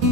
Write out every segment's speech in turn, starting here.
こ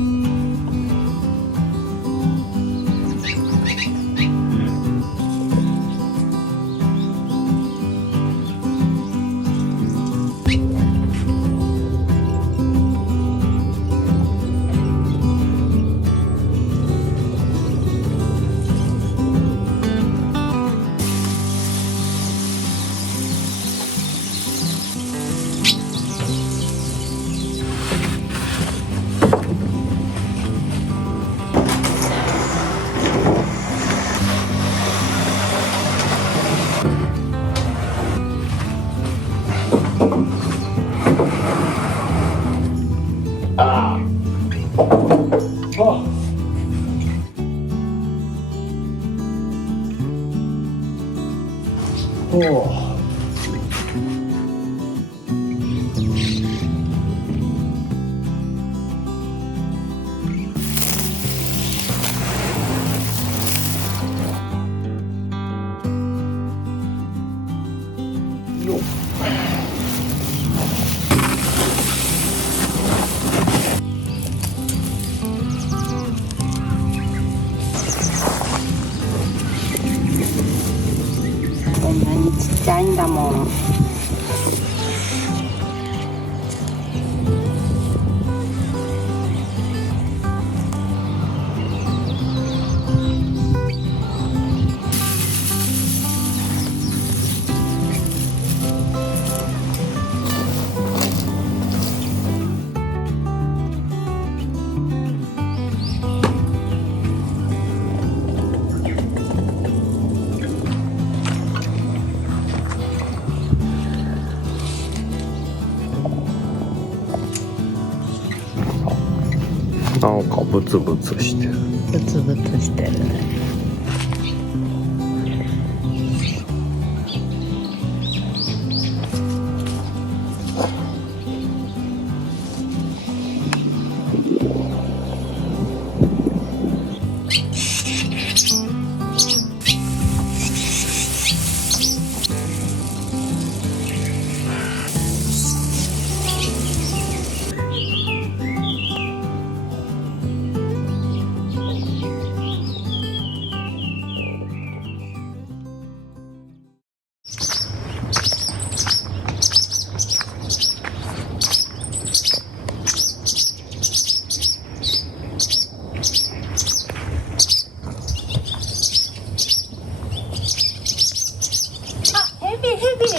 んなにちっちゃいんだもん。なんかブツブツしてる。ブツブツしてるね。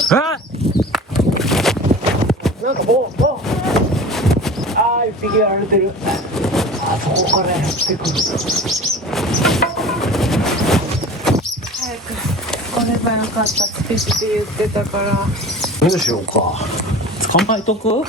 あ！なんかもう、あー、一匹やられてる。あそこからやってくる。早く来ればよかったって言ってたから。どうしようか。捕まえとく？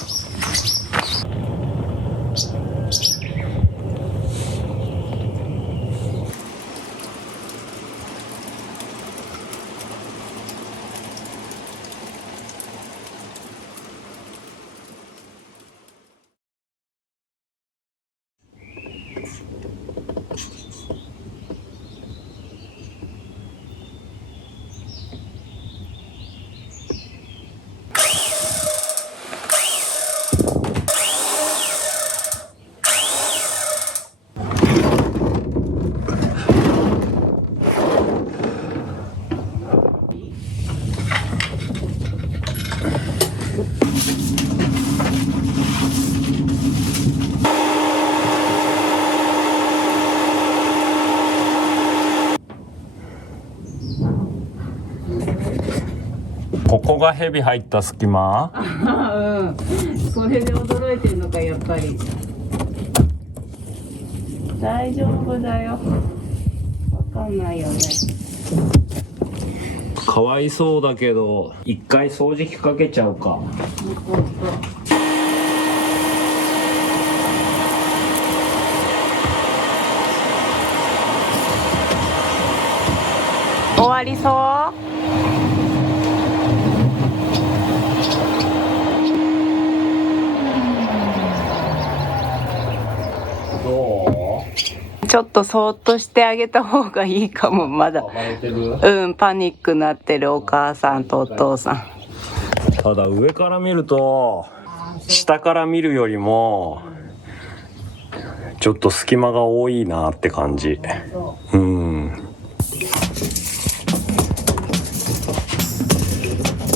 ここがヘビ入った隙間？うん、それで驚いてるのかやっぱり。大丈夫だよ。わかんないよね。かわいそうだけど一回掃除機かけちゃうか。終わりそう？どう？ちょっとそーっとしてあげた方がいいかも。まだ暴れてる？うん、パニックなってるお母さんとお父さん。ただ上から見ると下から見るよりもちょっと隙間が多いなって感じ。うん。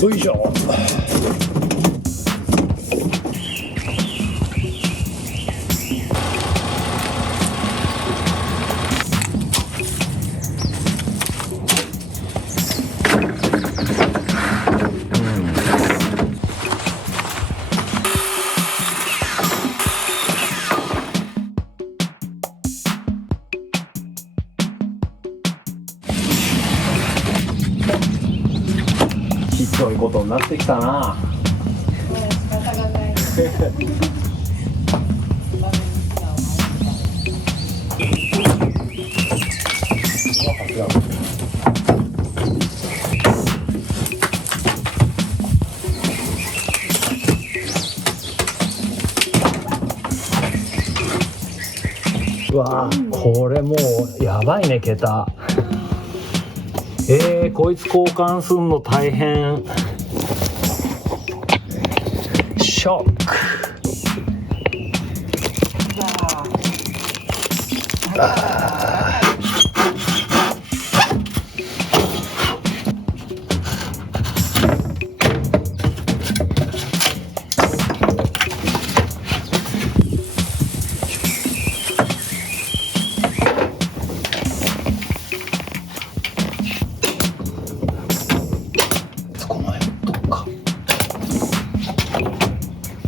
よいしょ。ひどいことになってきたな。仕方がない。うわー、これもうやばいね、桁。こいつ交換すんの大変。ショック。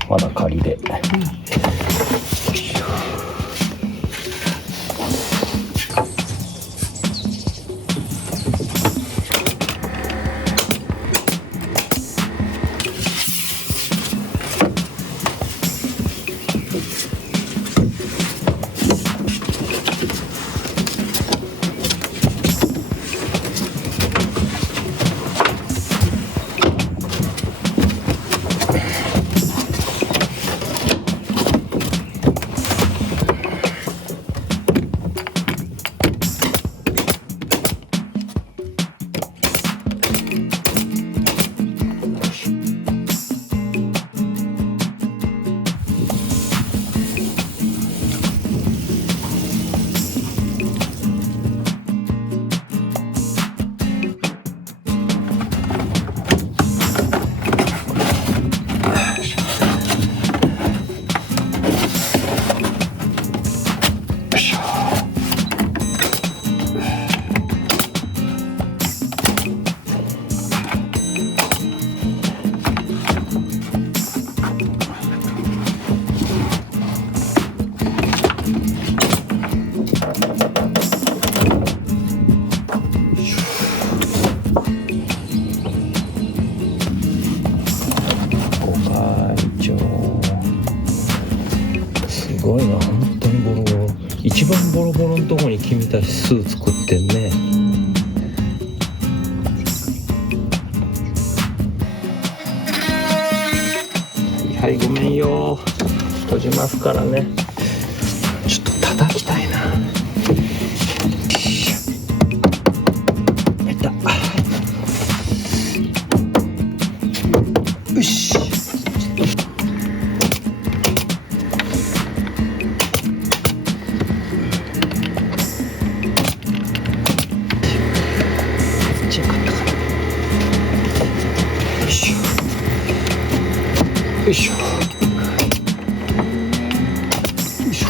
まだ仮で、すごいな、本当にボロボロ。一番ボロボロのとこに君たち巣作ってんね。はい、ごめんよ、閉じますからね。ちょっと叩きたいな。いったよし。よいしょ。よいしょ。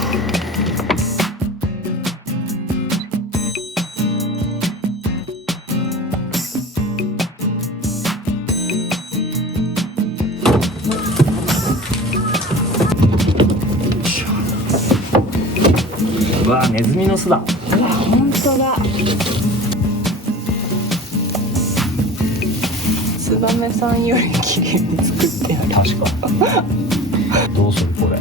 うわ、ネズミの巣だ。うわ、本当だ。ツバメさんより綺麗に作ってある。確か。どうするこれ。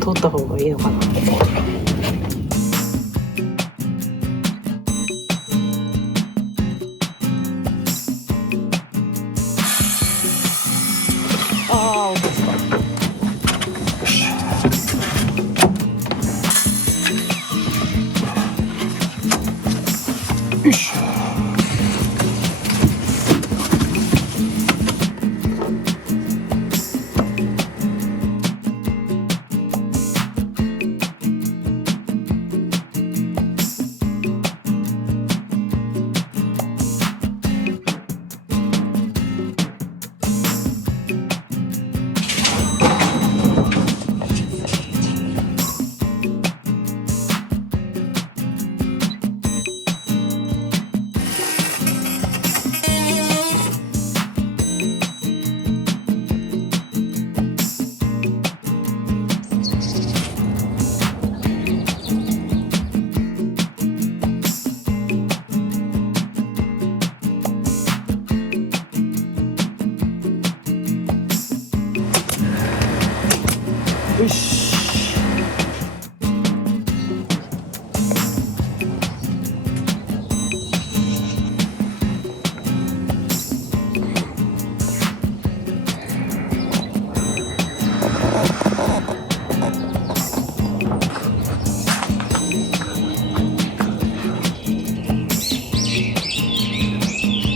取った方がいいのかな。ああ、落とした。よいしょ。し。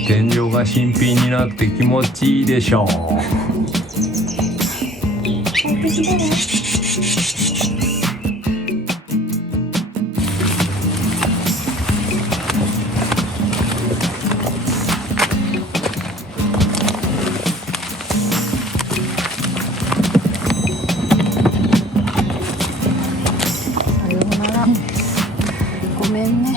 天井が新品になって気持ちいいでしょう。完璧だね。さようなら。ごめんね。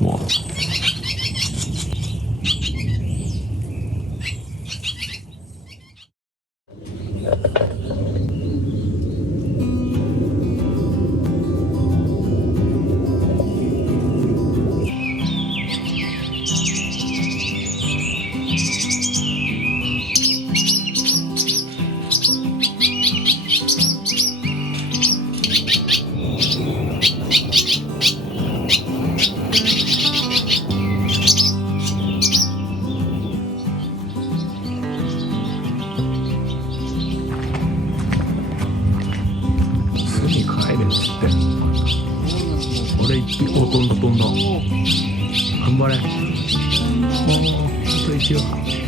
もう次帰れっつって。俺一匹飛んだ。頑張れ。あと1羽。